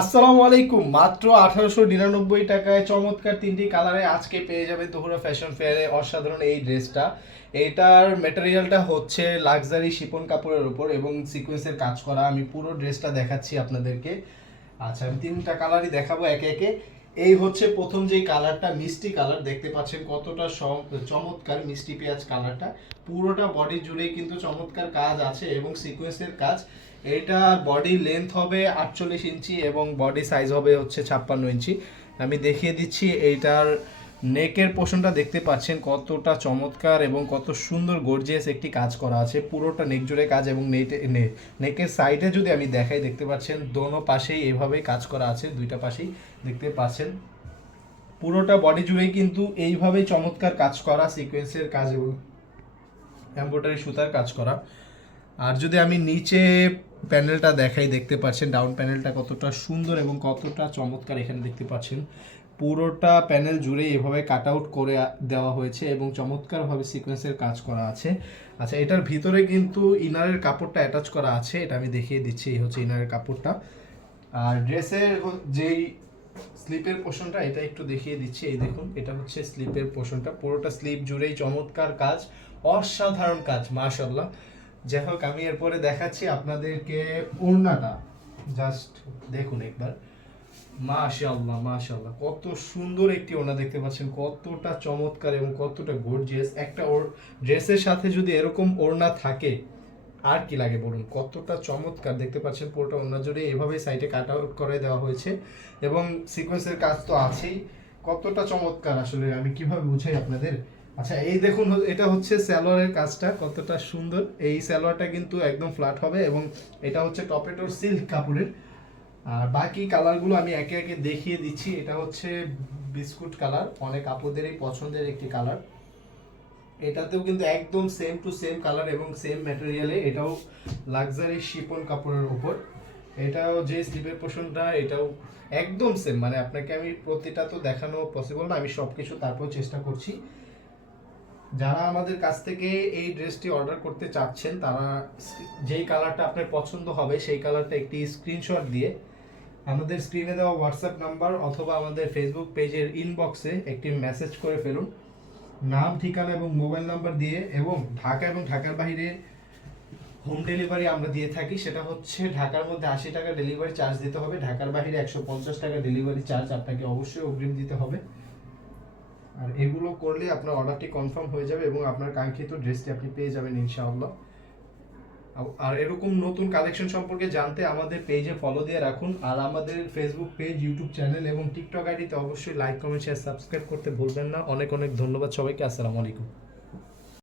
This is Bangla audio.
আসসালামু আলাইকুম। মাত্র 1899 টাকায় চমৎকার তিনটি কালারে আজকে পেয়ে যাবে তহুরা ফ্যাশন ফেয়ারে অসাধারণ এই ড্রেসটা। এইটার ম্যাটেরিয়ালটা হচ্ছে লাক্সারি শিপন কাপড়ের উপর এবং সিকোয়েন্সের কাজ করা। আমি পুরো ড্রেসটা দেখাচ্ছি আপনাদেরকে। আচ্ছা, আমি তিনটা কালারই দেখাবো একে একে। এই হচ্ছে প্রথম যে কালারটা, মিষ্টি কালার, দেখতে পাচ্ছেন কতটা চমৎকার মিষ্টি পেঁয়াজ কালারটা। পুরোটা বডি জুড়েই কিন্তু চমৎকার কাজ আছে এবং সিকোয়েন্সের কাজ। এটা বডি লেন্থ হবে 48 ইঞ্চি এবং বডি সাইজ হবে হচ্ছে 56 ইঞ্চি। আমি দেখিয়ে দিচ্ছি এইটার নেকের পোর্শনটা, দেখতে পাচ্ছেন কতটা চমৎকার এবং কত সুন্দর গর্জিয়াস একটি কাজ করা আছে। পুরোটা নেক জুড়ে কাজ এবং নেকের সাইডে যদি আমি দেখাই, দেখতে পাচ্ছেন দোনো পাশেই এভাবেই কাজ করা আছে, দুইটা পাশেই দেখতে পাচ্ছেন। পুরোটা বডি জুড়েই কিন্তু এইভাবেই চমৎকার কাজ করা, সিকোয়েন্সের কাজ এবং এমব্রয়ডারি সুতার কাজ করা। আর যদি আমি নিচে প্যানেলটা দেখাই, দেখতে পাচ্ছেন ডাউন প্যানেলটা কতটা সুন্দর এবং কতটা চমৎকার। এখানে দেখতে পাচ্ছেন পুরোটা প্যানেল জুড়ে এভাবে কাট আউট করে দেওয়া হয়েছে এবং চমৎকারভাবে সিকোয়েন্সের কাজ করা আছে। আচ্ছা, এটার ভিতরে কিন্তু ইনারের কাপড়টা অ্যাটাচ করা আছে, এটা আমি দেখিয়ে দিচ্ছি। এই হচ্ছে ইনারের কাপড়টা। আর ড্রেসের যেই স্লিপের পোর্শনটা, এটা একটু দেখিয়ে দিচ্ছি। এই দেখুন, এটা হচ্ছে স্লিপের পোর্শনটা। পুরোটা স্লিপ জুড়েই চমৎকার কাজ, অসাধারণ কাজ, মাশাআল্লাহ। যাই হোক, আমি এরপরে দেখাচ্ছি আপনাদেরকে ওড়নাটা। জাস্ট দেখুন একবার, মাশাআল্লাহ মাশাআল্লাহ, কত সুন্দর একটি ওড়না, দেখতে পাচ্ছেন কতটা চমৎকার এবং কতটা গর্জিয়াস। একটা ড্রেসের সাথে যদি এরকম ওড়না থাকে আর কি লাগে বলুন, কতটা চমৎকার। দেখতে পাচ্ছেন পুরোটা ওড়না জুড়ে এভাবে সাইডে কাট আউট করে দেওয়া হয়েছে এবং সিকোয়েন্সের কাজ তো আছেই। কতটা চমৎকার, আসলে আমি কিভাবে বুঝাই আপনাদের। আচ্ছা, এই দেখুন, এটা হচ্ছে সালোয়ারের কাজটা, কতটা সুন্দর। এই সালোয়ারটা কিন্তু একদম ফ্ল্যাট হবে এবং এটা হচ্ছে টপেটোর সিল্ক কাপড়ের। আর বাকি কালারগুলো আমি একে একে দেখিয়ে দিচ্ছি। এটা হচ্ছে বিস্কুট কালার, অনেক আপুদেরই পছন্দের একটি কালার। এটাতেও কিন্তু একদম সেম টু সেম কালার এবং সেম ম্যাটেরিয়ালে, এটাও লাক্সারি শিপন কাপড়ের উপর। এটাও যে স্লিপের পোর্শনটা, এটাও একদম সেম। মানে আপনাকে আমি প্রতিটা তো দেখানো পসিবল না, আমি সব কিছু তারপর চেষ্টা করছি। যারা আমাদের কাছ থেকে এই ড্রেসটি অর্ডার করতে চাচ্ছেন, তারা যেই কালারটা আপনার পছন্দ হবে সেই কালারটা একটি স্ক্রিনশট দিয়ে আমাদের স্ক্রিনে দেওয়া হোয়াটসঅ্যাপ নাম্বার অথবা আমাদের ফেসবুক পেজের ইনবক্সে একটি মেসেজ করে ফেলুন, নাম, ঠিকানা এবং মোবাইল নাম্বার দিয়ে। এবং ঢাকা এবং ঢাকার বাইরে হোম ডেলিভারি আমরা দিয়ে থাকি। সেটা হচ্ছে ঢাকার মধ্যে 80 টাকা ডেলিভারি চার্জ দিতে হবে, ঢাকার বাইরে 150 টাকা ডেলিভারি চার্জ আপনাকে অবশ্যই অগ্রিম দিতে হবে। আর এগুলো করলে আপনার অর্ডারটি কনফার্ম হয়ে যাবে এবং আপনার কাঙ্ক্ষিত ড্রেসটি আপনি পেয়ে যাবেন ইনশাআল্লাহ। আর এরকম নতুন কালেকশন সম্পর্কে জানতে আমাদের পেজে ফলো দিয়ে রাখুন। আর আমাদের ফেসবুক পেজ, ইউটিউব চ্যানেল এবং টিকটক আইডিতে অবশ্যই লাইক, কমেন্ট, শেয়ার, সাবস্ক্রাইব করতে ভুলবেন না। অনেক অনেক ধন্যবাদ সবাইকে। আসসালামু আলাইকুম।